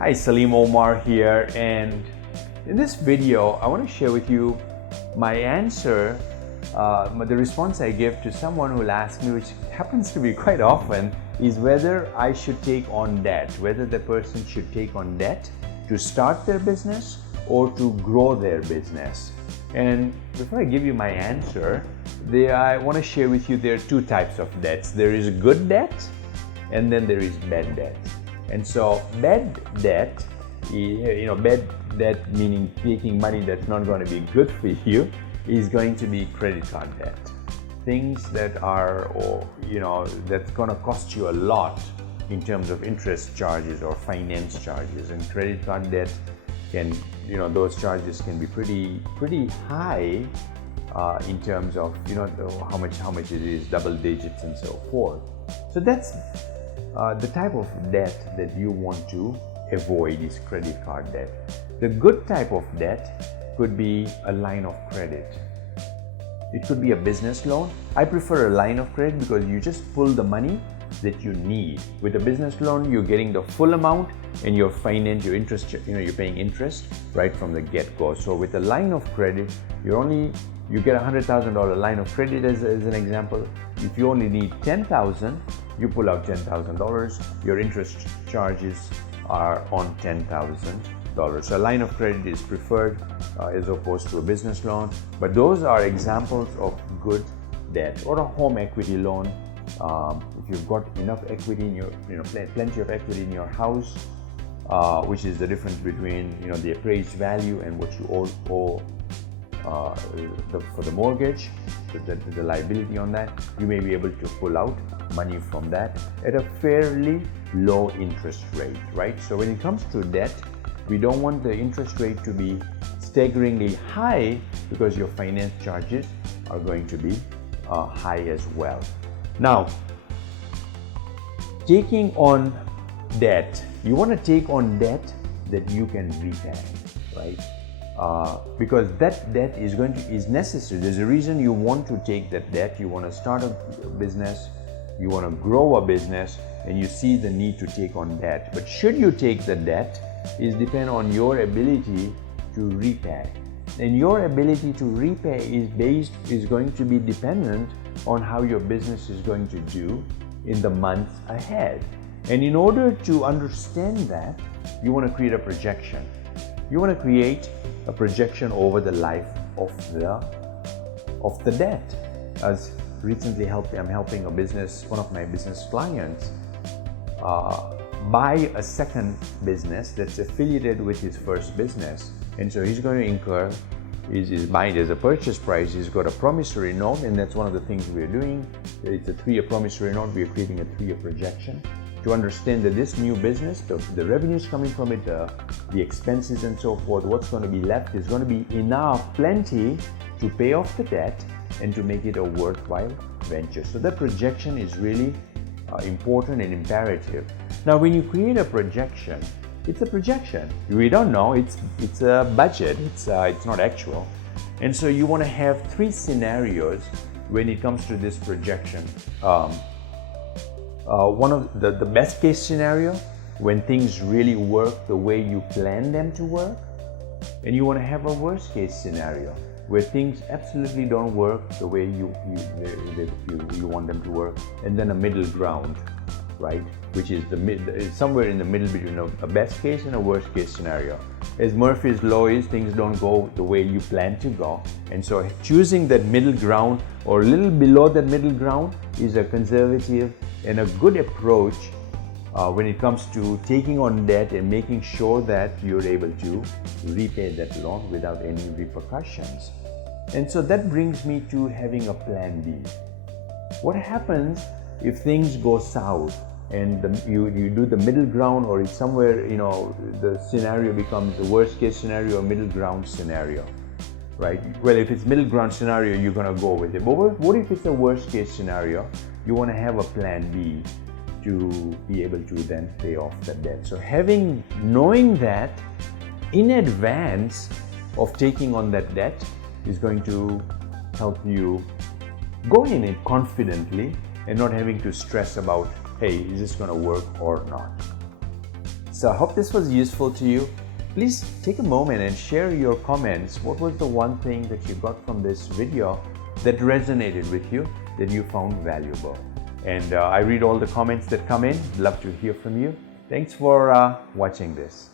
Hi, Salim Omar here, and in this video I want to share with you my answer, the response I give to someone who will ask me, which happens to be quite often, is whether I should take on debt, whether the person should take on debt to start their business or to grow their business. And before I give you my answer, I want to share with you there are two types of debts. There is good debt and then there is bad debt. And so bad debt, bad debt meaning taking money that's not going to be good for you, is going to be credit card debt. Things that are, that's going to cost you a lot in terms of interest charges or finance charges. And credit card debt can, those charges can be pretty high in terms of, how much it is, double digits and so forth. So that's the type of debt that you want to avoid is credit card debt. The good type of debt could be a line of credit. It could be a business loan. I prefer a line of credit because you just pull the money that you need. With a business loan, you're getting the full amount and your interest, you're paying interest right from the get-go. So with a line of credit, you get a $100,000 line of credit as an example. If you only need $10,000, you pull out $10,000. Your interest charges are on $10,000. So a line of credit is preferred as opposed to a business loan. But those are examples of good debt. Or a home equity loan. If you've got enough equity in your, plenty of equity in your house, which is the difference between, the appraised value and what you owe for the mortgage, the liability on that, you may be able to pull out money from that at a fairly low interest rate, right? So when it comes to debt, we don't want the interest rate to be staggeringly high because your finance charges are going to be high as well. Now, taking on debt, you want to take on debt that you can repay, right? Because that debt is necessary. There's a reason you want to take that debt. You want to start a business, you want to grow a business, and you see the need to take on debt. But should you take the debt is depend on your ability to repay. And your ability to repay is going to be dependent on how your business is going to do in the months ahead. And in order to understand that, you want to create a projection. You want to create a projection over the life of the debt. As recently I'm helping one of my business clients buy a second business that's affiliated with his first business. And so he's going to incur, he's buying it as a purchase price. He's got a promissory note, and that's one of the things we're doing. It's a 3-year promissory note. We're creating a 3-year projection to understand that this new business, the revenues coming from it, the expenses and so forth, what's going to be left is going to be plenty to pay off the debt and to make it a worthwhile venture. So that projection is really important and imperative. Now, when you create a projection, it's a projection. We don't know. It's a budget. It's not actual. And so you want to have 3 scenarios when it comes to this projection. One of the best case scenario, when things really work the way you plan them to work, and you want to have a worst case scenario where things absolutely don't work the way you want them to work, and then a middle ground, right? Which is somewhere in the middle between a best case and a worst case scenario. As Murphy's law is, things don't go the way you plan to go. And so choosing that middle ground or a little below that middle ground is a conservative and a good approach when it comes to taking on debt and making sure that you're able to repay that loan without any repercussions. And so that brings me to having a plan B. What happens if things go south and you do the middle ground, or it's somewhere, the scenario becomes the worst case scenario or middle ground scenario, right? Well, if it's middle ground scenario, you're going to go with it. But what if it's a worst case scenario? You want to have a plan B to be able to then pay off the debt. So knowing that in advance of taking on that debt is going to help you go in it confidently and not having to stress about, hey, is this going to work or not? So I hope this was useful to you. Please take a moment and share your comments. What was the one thing that you got from this video that resonated with you, that you found valuable? And I read all the comments that come in. Love to hear from you. Thanks for watching this.